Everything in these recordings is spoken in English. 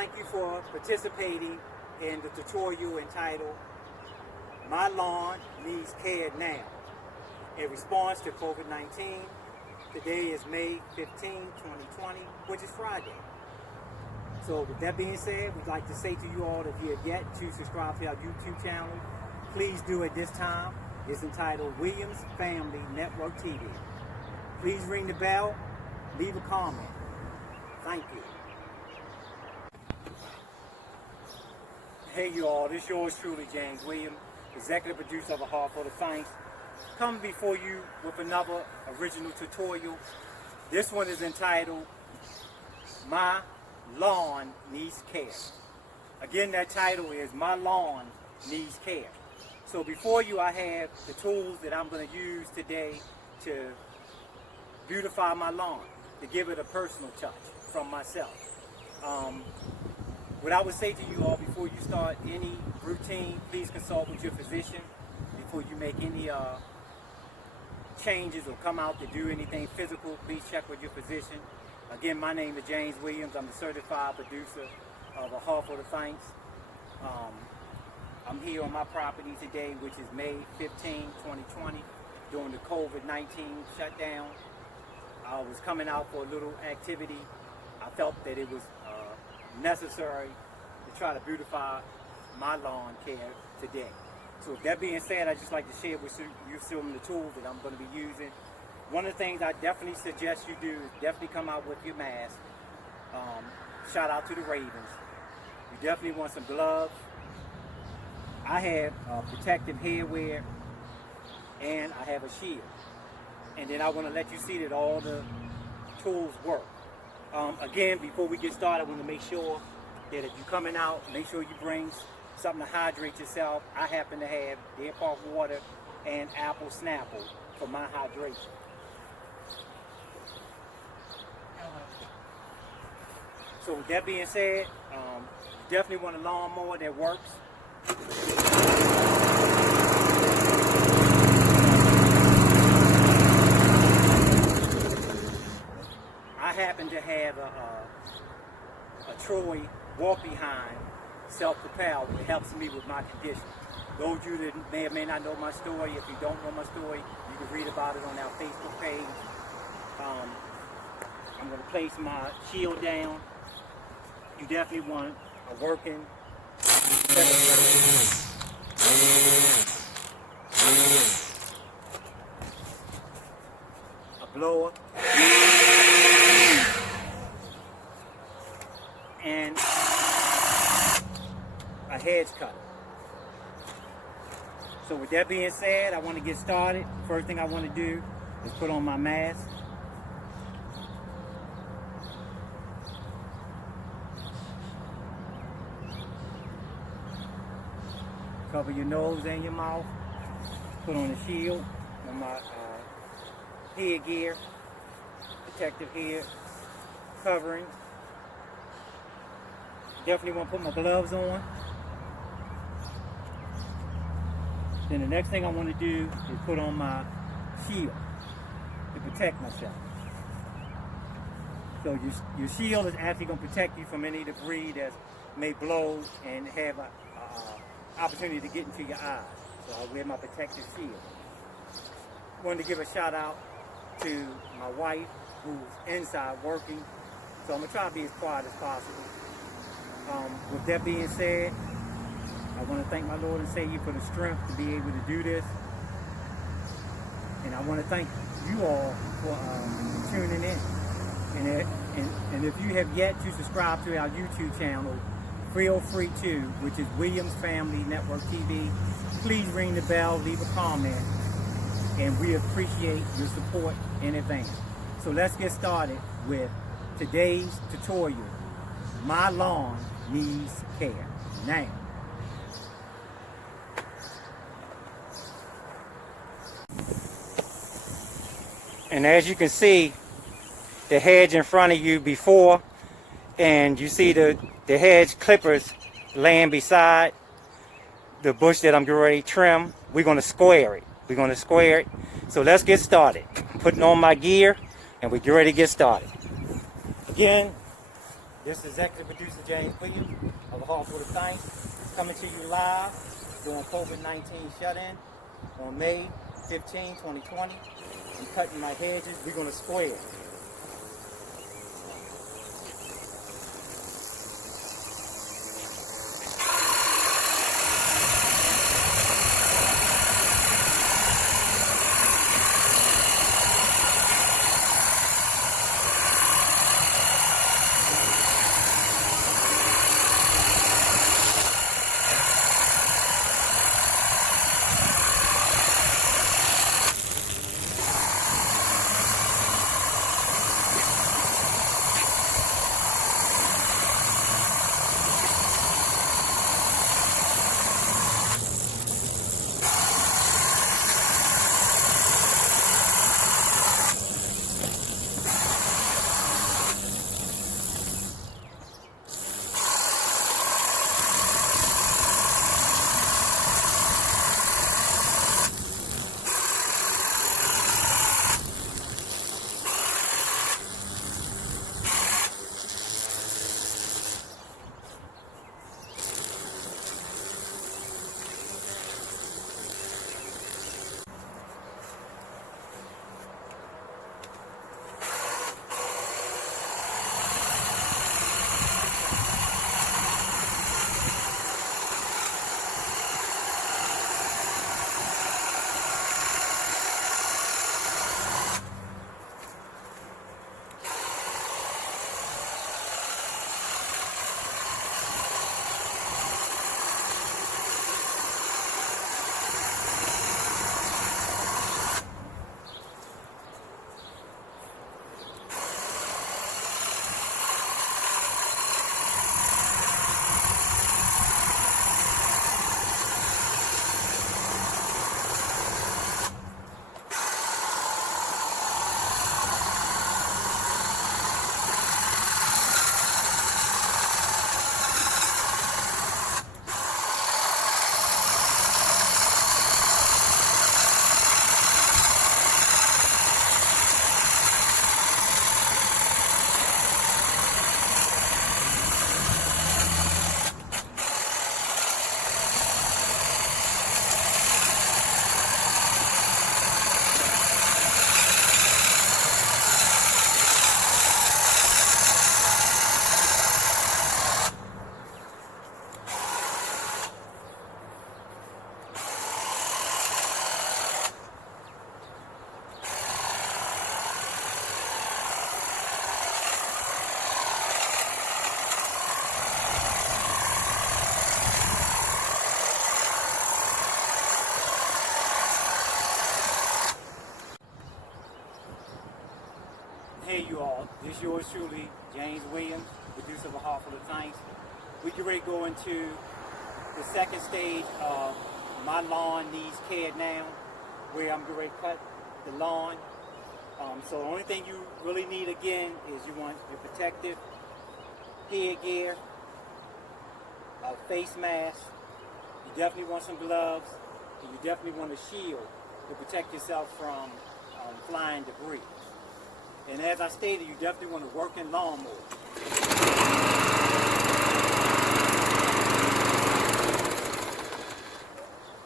Thank you for participating in the tutorial entitled My Lawn Needs Care Now in response to COVID-19. Today is May 15, 2020, which is Friday. So with that being said, we'd like to say to you all, if you have yet to subscribe to our YouTube channel, please do at this time. It's entitled Williams Family Network TV. Please ring the bell, leave a comment. Thank you. Hey you all, this yours truly, James Williams, executive producer of A Heart Full of Thanks, coming before you with another original tutorial. This one is entitled My Lawn Needs Care. Again, that title is My Lawn Needs Care. So before you, I have the tools that I'm going to use today to beautify my lawn, to give it a personal touch from myself. What I would say to you all before you start any routine, please consult with your physician before you make any changes or come out to do anything physical. Please check with your physician. Again, my name is James Williams. I'm the certified producer of A Heart Full of Thanks. I'm here on my property today, which is May 15, 2020, during the COVID-19 shutdown. I was coming out for a little activity. I felt that it was necessary to try to beautify my lawn care today. So with that being said, I'd just like to share with you some of the tools that I'm going to be using. One of the things I definitely suggest you do is definitely come out with your mask. Shout out to the Ravens. You definitely want some gloves. I have protective hairwear, and I have a shield. And then I want to let you see that all the tools work. Again, before we get started, I want to make sure that if you're coming out, make sure you bring something to hydrate yourself. I happen to have Deer Park water and apple Snapple for my hydration. So with that being said, you definitely want a lawnmower that works. I happen to have a Troy walk-behind self-propelled. It helps me with my condition. Those of you that may or may not know my story, if you don't know my story, you can read about it on our Facebook page. I'm going to place my shield down. You definitely want a working a blower and a hedge cutter. So with that being said, I want to get started. First thing I want to do is put on my mask. Cover your nose and your mouth. Put on a shield on my head gear, protective head covering. Definitely want to put my gloves on. Then the next thing I want to do is put on my shield to protect myself. So your shield is actually going to protect you from any debris that may blow and have an opportunity to get into your eyes. So I wear my protective shield. Wanted to give a shout out to my wife who's inside working. So I'm going to try to be as quiet as possible. With that being said, I want to thank my Lord and Savior for the strength to be able to do this. And I want to thank you all for tuning in. And if you have yet to subscribe to our YouTube channel, feel free to, which is Williams Family Network TV. Please ring the bell, leave a comment, and we appreciate your support in advance. So let's get started with today's tutorial. My lawn needs care now. And as you can see, the hedge in front of you before, and you see the hedge clippers laying beside the bush that I'm getting ready to trim. We're going to square it. We're going to square it. So let's get started. Putting on my gear, and we're ready to get started. Again, This is executive producer James Williams of Heartful of Thanks, coming to you live during COVID-19 shut-in on May 15, 2020. I'm cutting my hedges. We're going to square. Hey you all, this is yours truly, James Williams, producer of Heartful of Thanks. We get ready to go into the second stage of My Lawn Needs Care Now, where I'm getting ready to cut the lawn. So the only thing you really need again is you want your protective headgear, a face mask, you definitely want some gloves, and you definitely want a shield to protect yourself from flying debris. And as I stated, you definitely want a working lawnmower.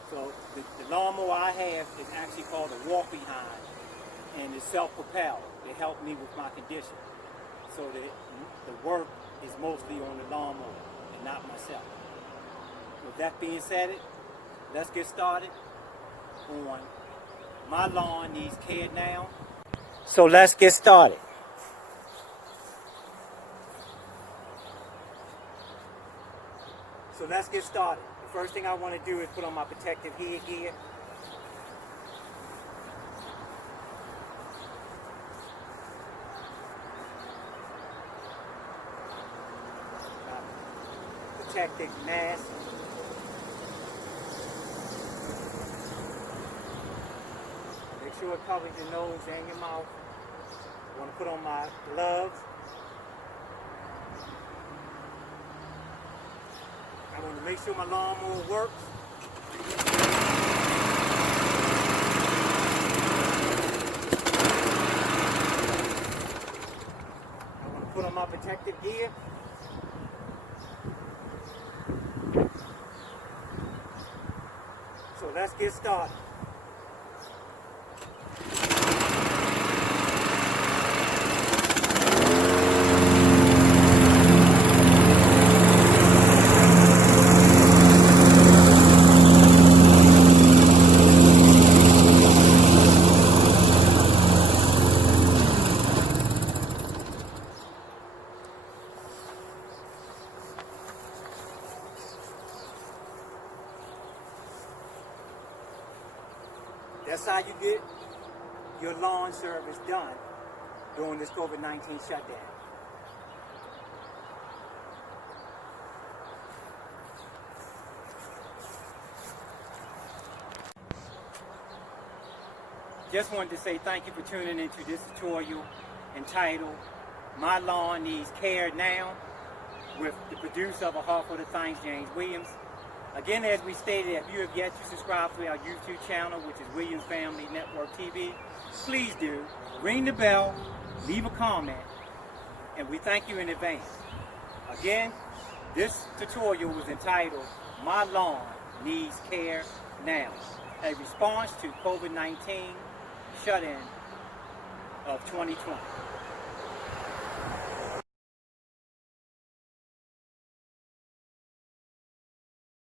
So the lawnmower I have is actually called a walk behind, and it's self-propelled. It helped me with my condition. So the work is mostly on the lawnmower and not myself. With that being said, let's get started on My Lawn Needs Care Now. So let's get started. The first thing I want to do is put on my protective headgear. Protective mask. Make sure it covers your nose and your mouth. I want to put on my gloves. I want to make sure my lawnmower works. I want to put on my protective gear. let's get started. That's how you get your lawn service done during this COVID-19 shutdown. Just wanted to say thank you for tuning into this tutorial entitled My Lawn Needs Care Now with the producer of A Heart Full of Thanks, James Williams. Again, as we stated, if you have yet to subscribe to our YouTube channel, which is Williams Family Network TV, please do. Ring the bell, leave a comment, and we thank you in advance. Again, this tutorial was entitled, My Lawn Needs Care Now, a response to COVID-19 shut-in of 2020.